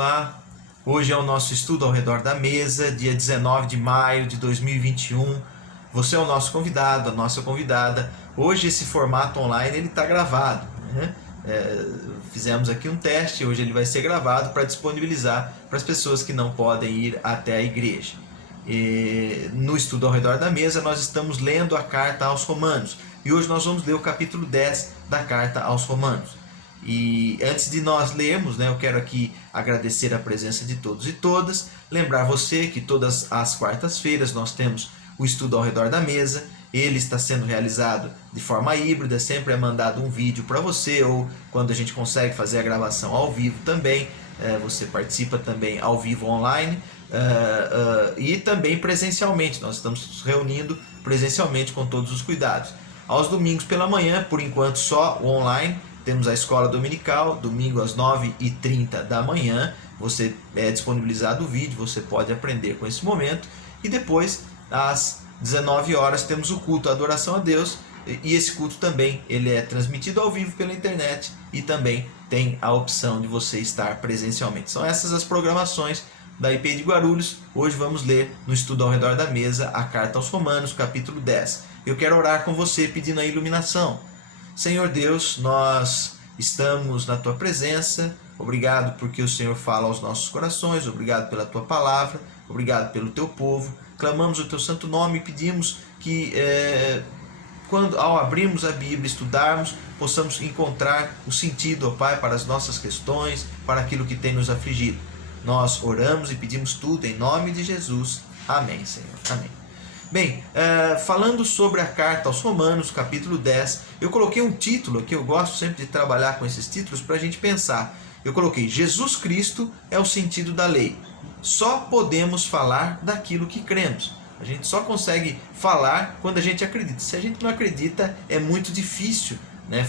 Olá, hoje é o nosso estudo ao redor da mesa, dia 19 de maio de 2021. Você é o nosso convidado, a nossa convidada. Hoje esse formato online ele está gravado, né? Fizemos aqui um teste, hoje ele vai ser gravado para disponibilizar para as pessoas que não podem ir até a igreja. No estudo ao redor da mesa nós estamos lendo a carta aos Romanos e hoje nós vamos ler o capítulo 10 da carta aos Romanos. E antes de nós lermos, eu quero aqui agradecer a presença de todos e todas, lembrar você que todas as quartas-feiras nós temos o estudo ao redor da mesa. Ele está sendo realizado de forma híbrida, sempre é mandado um vídeo para você, ou quando a gente consegue fazer a gravação ao vivo também, você participa também ao vivo online, e também presencialmente, nós estamos nos reunindo presencialmente com todos os cuidados. Aos domingos pela manhã, por enquanto só o online, temos a escola dominical, domingo às 9h30 da manhã, você é disponibilizado o vídeo, você pode aprender com esse momento, e depois às 19 horas temos o culto, a adoração a Deus, e esse culto também ele é transmitido ao vivo pela internet e também tem a opção de você estar presencialmente. São essas as programações da IP de Guarulhos. Hoje vamos ler no estudo ao redor da mesa a carta aos Romanos, capítulo 10. Eu quero orar com você pedindo a iluminação. Senhor Deus, nós estamos na Tua presença, obrigado porque o Senhor fala aos nossos corações, obrigado pela Tua palavra, obrigado pelo Teu povo, clamamos o Teu santo nome e pedimos que quando ao abrirmos a Bíblia, estudarmos, possamos encontrar o sentido, ó Pai, para as nossas questões, para aquilo que tem nos afligido. Nós oramos e pedimos tudo em nome de Jesus. Amém, Senhor. Amém. Bem, falando sobre a carta aos Romanos, capítulo 10, eu coloquei um título aqui, eu gosto sempre de trabalhar com esses títulos para a gente pensar. Eu coloquei: Jesus Cristo é o sentido da lei. Só podemos falar daquilo que cremos. A gente só consegue falar quando a gente acredita. Se a gente não acredita, é muito difícil,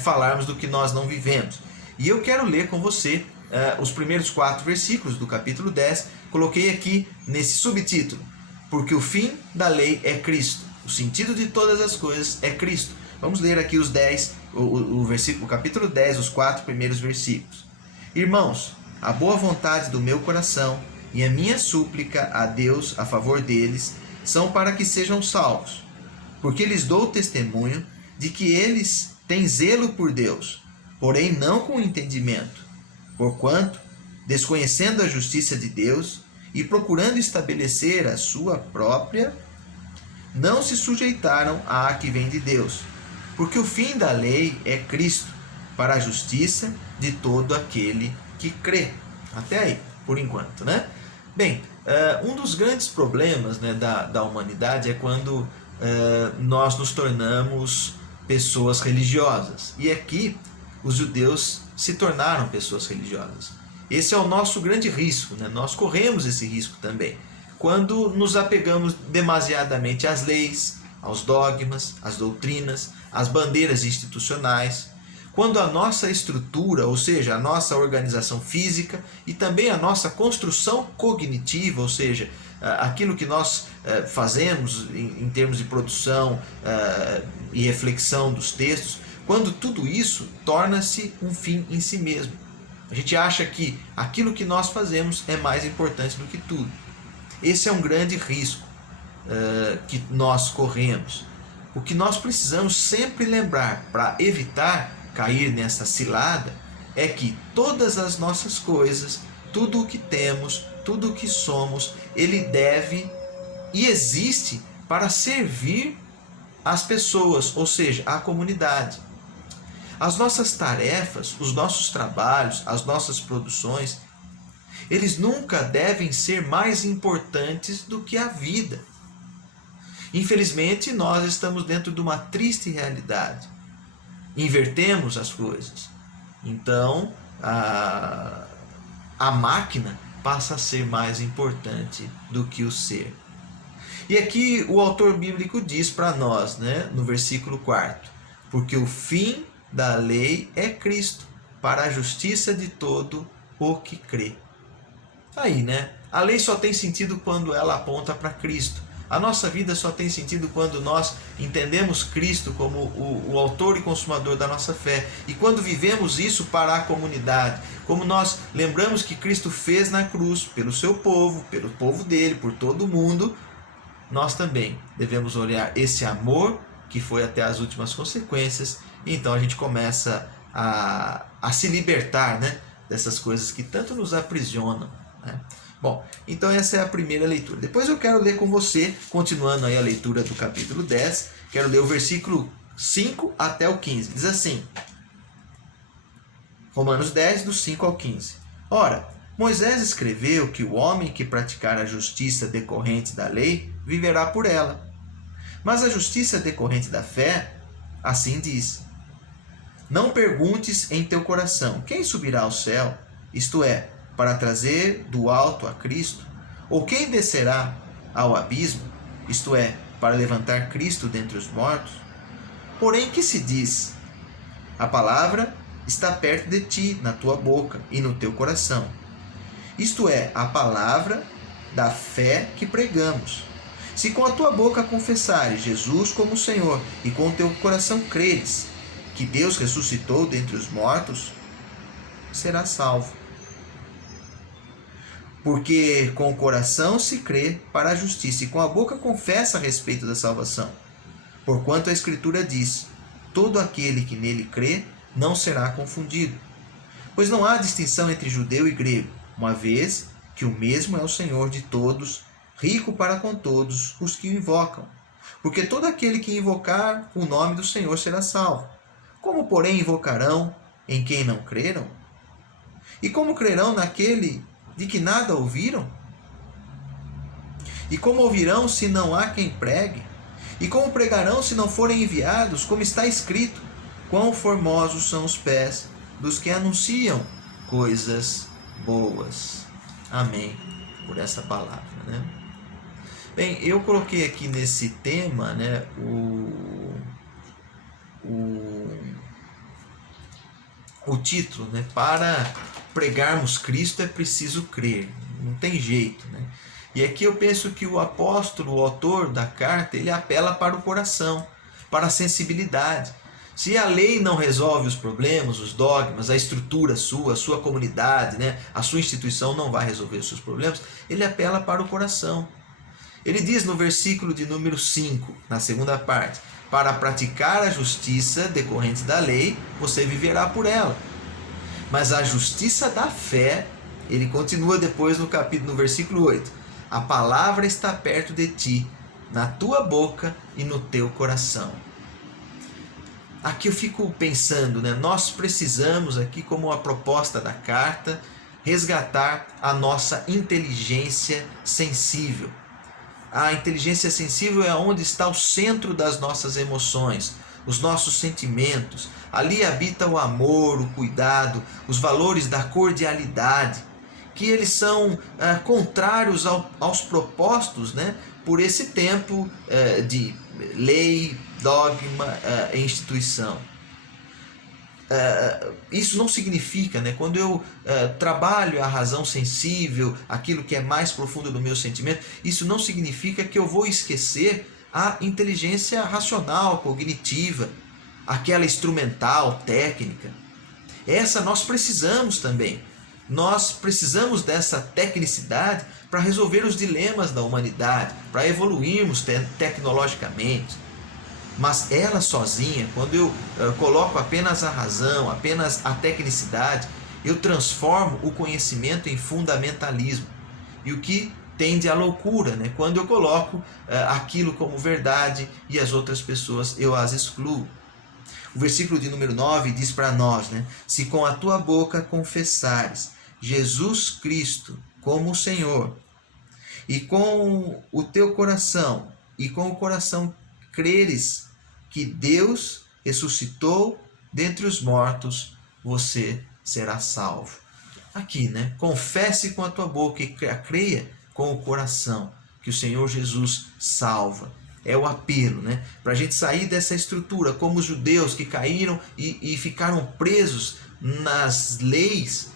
falarmos do que nós não vivemos. E eu quero ler com você os primeiros 4 versículos do capítulo 10. Coloquei aqui nesse subtítulo: porque o fim da lei é Cristo. O sentido de todas as coisas é Cristo. Vamos ler aqui o capítulo 10, os 4 primeiros versículos. Irmãos, a boa vontade do meu coração e a minha súplica a Deus a favor deles são para que sejam salvos, porque lhes dou testemunho de que eles têm zelo por Deus, porém não com entendimento, porquanto, desconhecendo a justiça de Deus e procurando estabelecer a sua própria, não se sujeitaram à que vem de Deus, porque o fim da lei é Cristo, para a justiça de todo aquele que crê. Até aí, por enquanto, Bem, um dos grandes problemas da humanidade é quando nós nos tornamos pessoas religiosas. E aqui, os judeus se tornaram pessoas religiosas. Esse é o nosso grande risco, Nós corremos esse risco também, quando nos apegamos demasiadamente às leis, aos dogmas, às doutrinas, às bandeiras institucionais, quando a nossa estrutura, ou seja, a nossa organização física e também a nossa construção cognitiva, ou seja, aquilo que nós fazemos em termos de produção e reflexão dos textos, quando tudo isso torna-se um fim em si mesmo. A gente acha que aquilo que nós fazemos é mais importante do que tudo. Esse é um grande risco que nós corremos. O que nós precisamos sempre lembrar para evitar cair nessa cilada é que todas as nossas coisas, tudo o que temos, tudo o que somos, ele deve e existe para servir as pessoas, ou seja, a comunidade. As nossas tarefas, os nossos trabalhos, as nossas produções, eles nunca devem ser mais importantes do que a vida. Infelizmente, nós estamos dentro de uma triste realidade. Invertemos as coisas. Então, a máquina passa a ser mais importante do que o ser. E aqui o autor bíblico diz para nós, no versículo 4, porque o fim da lei é Cristo, para a justiça de todo o que crê. Aí, a lei só tem sentido quando ela aponta para Cristo. A nossa vida só tem sentido quando nós entendemos Cristo como o autor e consumador da nossa fé. E quando vivemos isso para a comunidade, como nós lembramos que Cristo fez na cruz pelo seu povo, pelo povo dele, por todo o mundo, nós também devemos olhar esse amor que foi até as últimas consequências, e então a gente começa a se libertar, né, dessas coisas que tanto nos aprisionam, né? Bom, então essa é a primeira leitura. Depois eu quero ler com você, continuando aí a leitura do capítulo 10, quero ler o versículo 5 até o 15. Diz assim, Romanos 10, do 5 ao 15. Ora, Moisés escreveu que o homem que praticar a justiça decorrente da lei viverá por ela. Mas a justiça decorrente da fé, assim diz: não perguntes em teu coração, quem subirá ao céu, isto é, para trazer do alto a Cristo? Ou quem descerá ao abismo, isto é, para levantar Cristo dentre os mortos? Porém, que se diz? A palavra está perto de ti, na tua boca e no teu coração. Isto é, a palavra da fé que pregamos. Se com a tua boca confessares Jesus como Senhor e com o teu coração creres que Deus ressuscitou dentre os mortos, serás salvo. Porque com o coração se crê para a justiça e com a boca confessa a respeito da salvação. Porquanto a Escritura diz: todo aquele que nele crê não será confundido. Pois não há distinção entre judeu e grego, uma vez que o mesmo é o Senhor de todos, rico para com todos os que o invocam. Porque todo aquele que invocar o nome do Senhor será salvo. Como, porém, invocarão em quem não creram? E como crerão naquele de que nada ouviram? E como ouvirão se não há quem pregue? E como pregarão se não forem enviados? Como está escrito: quão formosos são os pés dos que anunciam coisas boas. Amém por essa palavra, né? Bem, eu coloquei aqui nesse tema, né, o título, né, para pregarmos Cristo é preciso crer, não tem jeito, né? E aqui eu penso que o apóstolo, o autor da carta, ele apela para o coração, para a sensibilidade. Se a lei não resolve os problemas, os dogmas, a estrutura sua, a sua comunidade, né, a sua instituição não vai resolver os seus problemas, ele apela para o coração. Ele diz no versículo de número 5, na segunda parte: para praticar a justiça decorrente da lei, você viverá por ela. Mas a justiça da fé, ele continua depois no versículo 8: a palavra está perto de ti, na tua boca e no teu coração. Aqui eu fico pensando, né? Nós precisamos aqui, como a proposta da carta, resgatar a nossa inteligência sensível. A inteligência sensível é onde está o centro das nossas emoções, os nossos sentimentos. Ali habita o amor, o cuidado, os valores da cordialidade, que eles são contrários aos propostos, né, por esse tempo de lei, dogma e instituição. Isso não significa, né, quando eu trabalho a razão sensível, aquilo que é mais profundo do meu sentimento, isso não significa que eu vou esquecer a inteligência racional, cognitiva, aquela instrumental, técnica. Essa nós precisamos também. Nós precisamos dessa tecnicidade para resolver os dilemas da humanidade, para evoluirmos tecnologicamente. Mas ela sozinha, quando eu coloco apenas a razão, apenas a tecnicidade, eu transformo o conhecimento em fundamentalismo. E o que tende à loucura, né? Quando eu coloco aquilo como verdade e as outras pessoas eu as excluo. O versículo de número 9 diz para nós, né? Se com a tua boca confessares Jesus Cristo como o Senhor, e com o teu coração, e com o coração creres que Deus ressuscitou dentre os mortos, você será salvo. Aqui, né? Confesse com a tua boca e creia com o coração que o Senhor Jesus salva. É o apelo, né? Para a gente sair dessa estrutura, como os judeus que caíram e ficaram presos nas leis,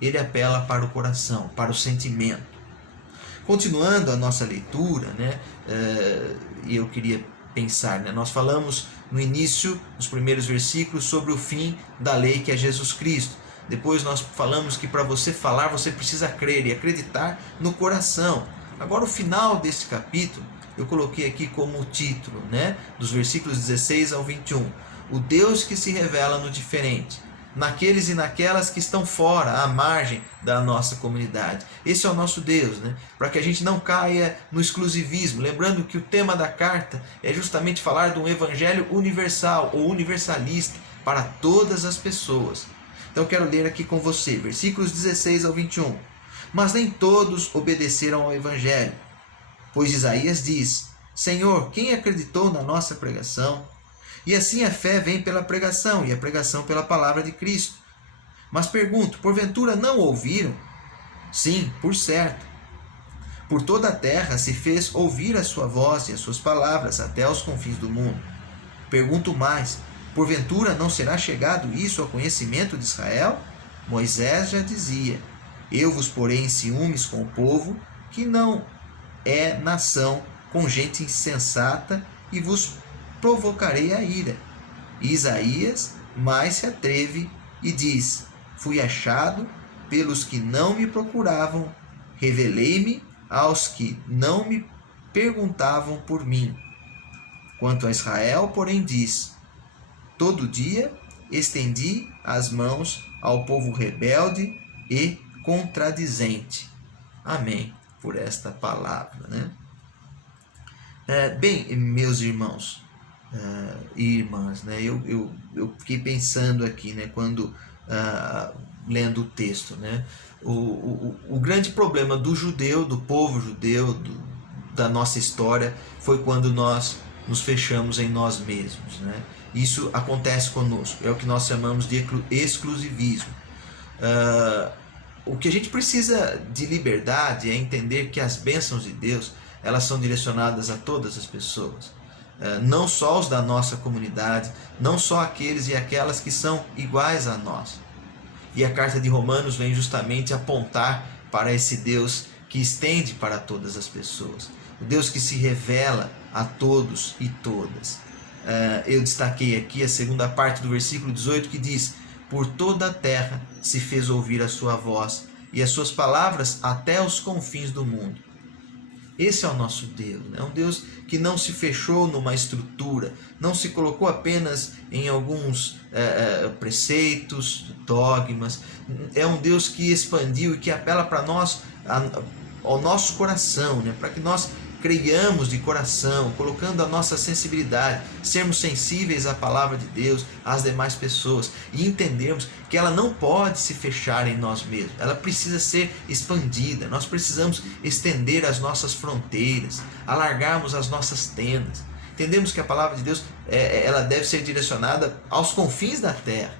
ele apela para o coração, para o sentimento. Continuando a nossa leitura, né, e eu queria pensar, né, nós falamos no início, nos primeiros versículos, sobre o fim da lei, que é Jesus Cristo. Depois nós falamos que para você falar, você precisa crer e acreditar no coração. Agora o final desse capítulo, eu coloquei aqui como título, né, dos versículos 16 ao 21. O Deus que se revela no diferente, naqueles e naquelas que estão fora, à margem da nossa comunidade. Esse é o nosso Deus, né? Para que a gente não caia no exclusivismo. Lembrando que o tema da carta é justamente falar de um evangelho universal ou universalista para todas as pessoas. Então eu quero ler aqui com você, versículos 16 ao 21. Mas nem todos obedeceram ao evangelho, pois Isaías diz: Senhor, quem acreditou na nossa pregação? E assim a fé vem pela pregação, e a pregação pela palavra de Cristo. Mas pergunto, porventura não ouviram? Sim, por certo. Por toda a terra se fez ouvir a sua voz e as suas palavras até aos confins do mundo. Pergunto mais, porventura não será chegado isso ao conhecimento de Israel? Moisés já dizia: Eu vos porei em ciúmes com o povo, que não é nação, com gente insensata, e vos provocarei a ira. E Isaías mais se atreve e diz: Fui achado pelos que não me procuravam, revelei-me aos que não me perguntavam por mim. Quanto a Israel, porém, diz: Todo dia estendi as mãos ao povo rebelde e contradizente. Amém por esta palavra, né? Bem, meus irmãos e irmãs, né? Eu fiquei pensando aqui, né, quando lendo o texto, né? O grande problema do judeu, do povo judeu, da nossa história, foi quando nós nos fechamos em nós mesmos, né? Isso acontece conosco, é o que nós chamamos de exclusivismo. O que a gente precisa de liberdade é entender que as bênçãos de Deus, elas são direcionadas a todas as pessoas, não só os da nossa comunidade, não só aqueles e aquelas que são iguais a nós. E a carta de Romanos vem justamente apontar para esse Deus que estende para todas as pessoas, o Deus que se revela a todos e todas. Eu destaquei aqui a segunda parte do versículo 18, que diz: Por toda a terra se fez ouvir a sua voz, e as suas palavras até os confins do mundo. Esse é o nosso Deus, é um Deus que não se fechou numa estrutura, não se colocou apenas em alguns preceitos, dogmas. É um Deus que expandiu e que apela para nós, ao nosso coração, né? Para que nós creiamos de coração, colocando a nossa sensibilidade, sermos sensíveis à palavra de Deus, às demais pessoas, e entendermos que ela não pode se fechar em nós mesmos, ela precisa ser expandida. Nós precisamos estender as nossas fronteiras, alargarmos as nossas tendas. Entendemos que a palavra de Deus ela deve ser direcionada aos confins da terra.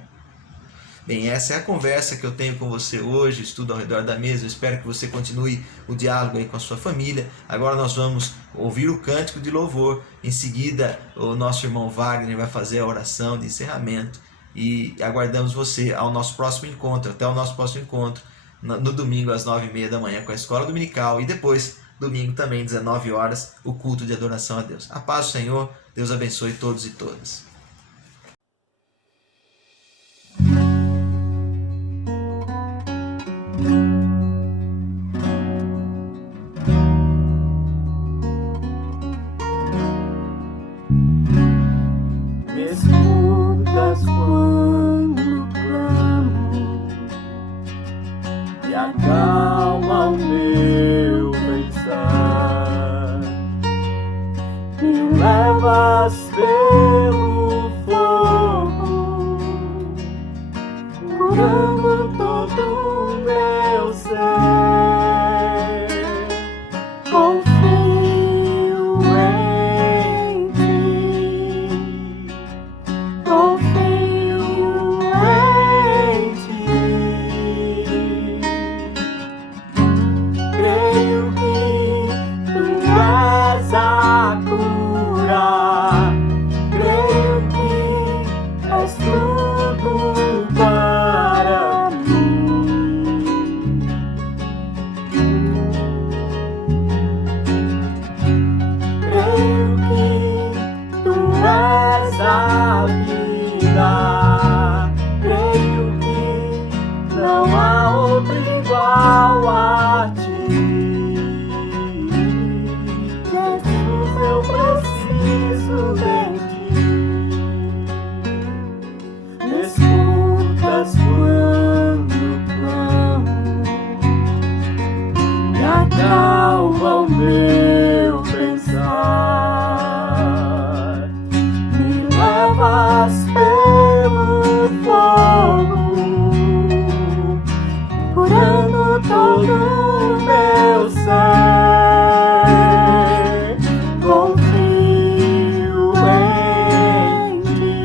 Bem, essa é a conversa que eu tenho com você hoje, estudo ao redor da mesa. Eu espero que você continue o diálogo aí com a sua família. Agora nós vamos ouvir o cântico de louvor. Em seguida, o nosso irmão Wagner vai fazer a oração de encerramento. E aguardamos você ao nosso próximo encontro, até o nosso próximo encontro, no domingo às 9h30 da manhã com a Escola Dominical. E depois, domingo também, 19 horas, o culto de adoração a Deus. A paz do Senhor, Deus abençoe todos e todas. Escutas quando clamo e acalma o meu pensar, me levas pelo escutas quando clamo e acalma o meu pensar. Me levas pelo fogo, curando todo o meu ser. Confio em ti,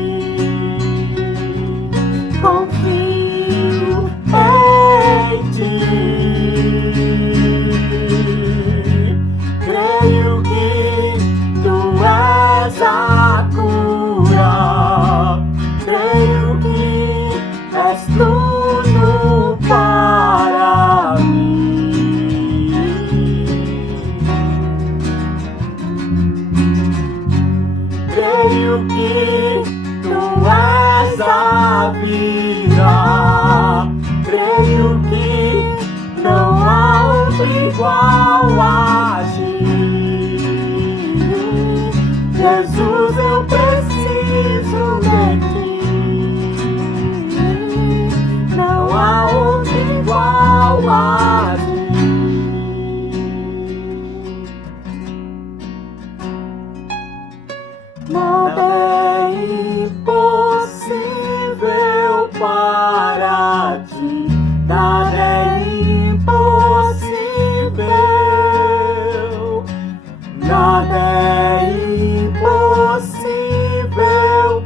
confio em ti. Creio que tu és a cura, creio que és tudo para mim. Creio que tu és a vida, creio que não há outro igual a ti. Jesus, eu preciso de ti, não há outro igual a ti. Nada é impossível para ti, nada é impossível, nada é impossível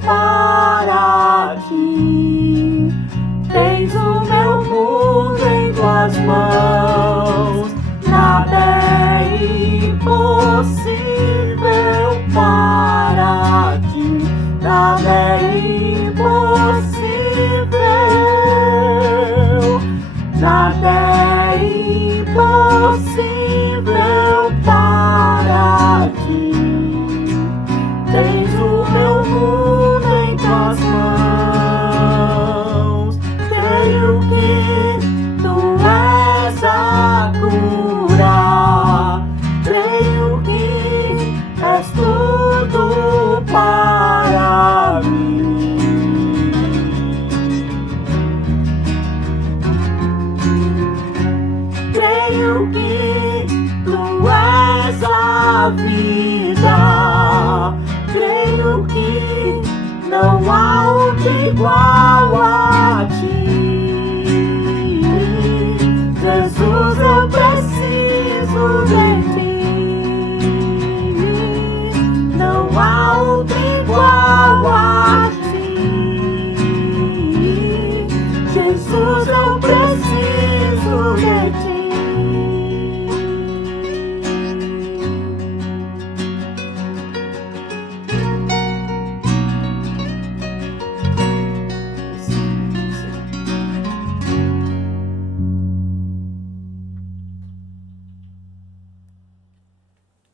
para ti. Tens o meu mundo em tuas mãos, nada é impossível para ti, nada é impossível, nada é impossível para ti. Tens o meu mundo em tuas mãos, creio que tu és a cura, creio que és tudo para mim. Creio que tu és a vida, creio que não há outro igual a ti. Jesus, eu preciso de ti, não há outro igual a ti. Jesus, eu preciso de ti.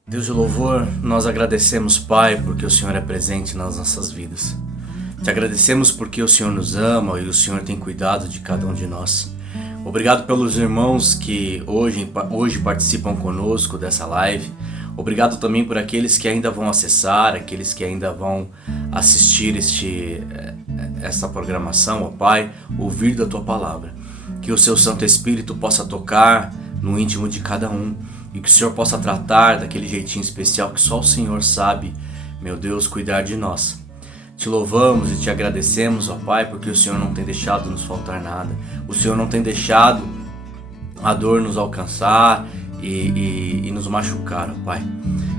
Deus de louvor, nós agradecemos, Pai, porque o Senhor é presente nas nossas vidas. Te agradecemos porque o Senhor nos ama e o Senhor tem cuidado de cada um de nós. Obrigado pelos irmãos que hoje participam conosco dessa live. Obrigado também por aqueles que ainda vão acessar, aqueles que ainda vão assistir essa programação, ó Pai, ouvir da Tua Palavra. Que o Seu Santo Espírito possa tocar no íntimo de cada um e que o Senhor possa tratar daquele jeitinho especial que só o Senhor sabe, meu Deus, cuidar de nós. Te louvamos e te agradecemos, ó Pai, porque o Senhor não tem deixado nos faltar nada. O Senhor não tem deixado a dor nos alcançar e nos machucar, ó Pai.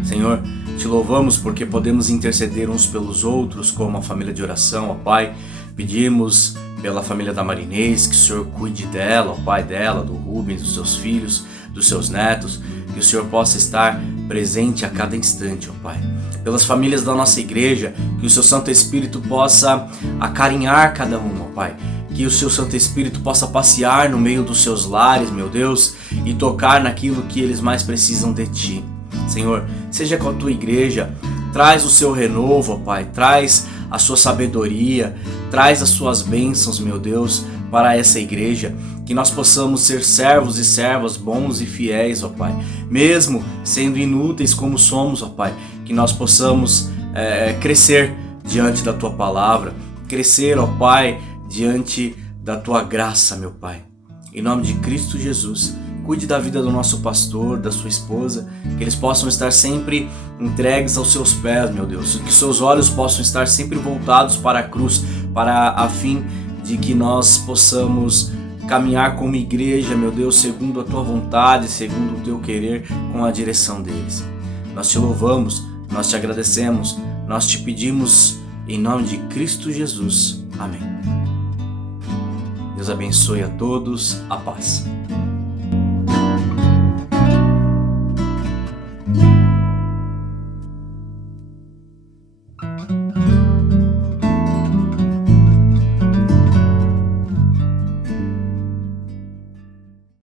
Senhor, te louvamos porque podemos interceder uns pelos outros como a família de oração, ó Pai. Pedimos pela família da Marinês, que o Senhor cuide dela, ó Pai, dela, do Rubens, dos seus filhos, dos seus netos, que o Senhor possa estar presente a cada instante, ó Pai. Pelas famílias da nossa igreja, que o Seu Santo Espírito possa acarinhar cada um, ó Pai. Que o Seu Santo Espírito possa passear no meio dos seus lares, meu Deus, e tocar naquilo que eles mais precisam de Ti. Senhor, seja com a Tua igreja, traz o Seu renovo, ó Pai, traz a Sua sabedoria, traz as Suas bênçãos, meu Deus, para essa igreja, que nós possamos ser servos e servas bons e fiéis, ó Pai, mesmo sendo inúteis como somos, ó Pai, que nós possamos crescer diante da Tua palavra, crescer, ó Pai, diante da Tua graça, meu Pai. Em nome de Cristo Jesus, cuide da vida do nosso pastor, da sua esposa, que eles possam estar sempre entregues aos seus pés, meu Deus, que seus olhos possam estar sempre voltados para a cruz, a fim de que nós possamos caminhar como igreja, meu Deus, segundo a Tua vontade, segundo o Teu querer, com a direção deles. Nós Te louvamos, nós Te agradecemos, nós Te pedimos em nome de Cristo Jesus. Amém. Deus abençoe a todos, a paz.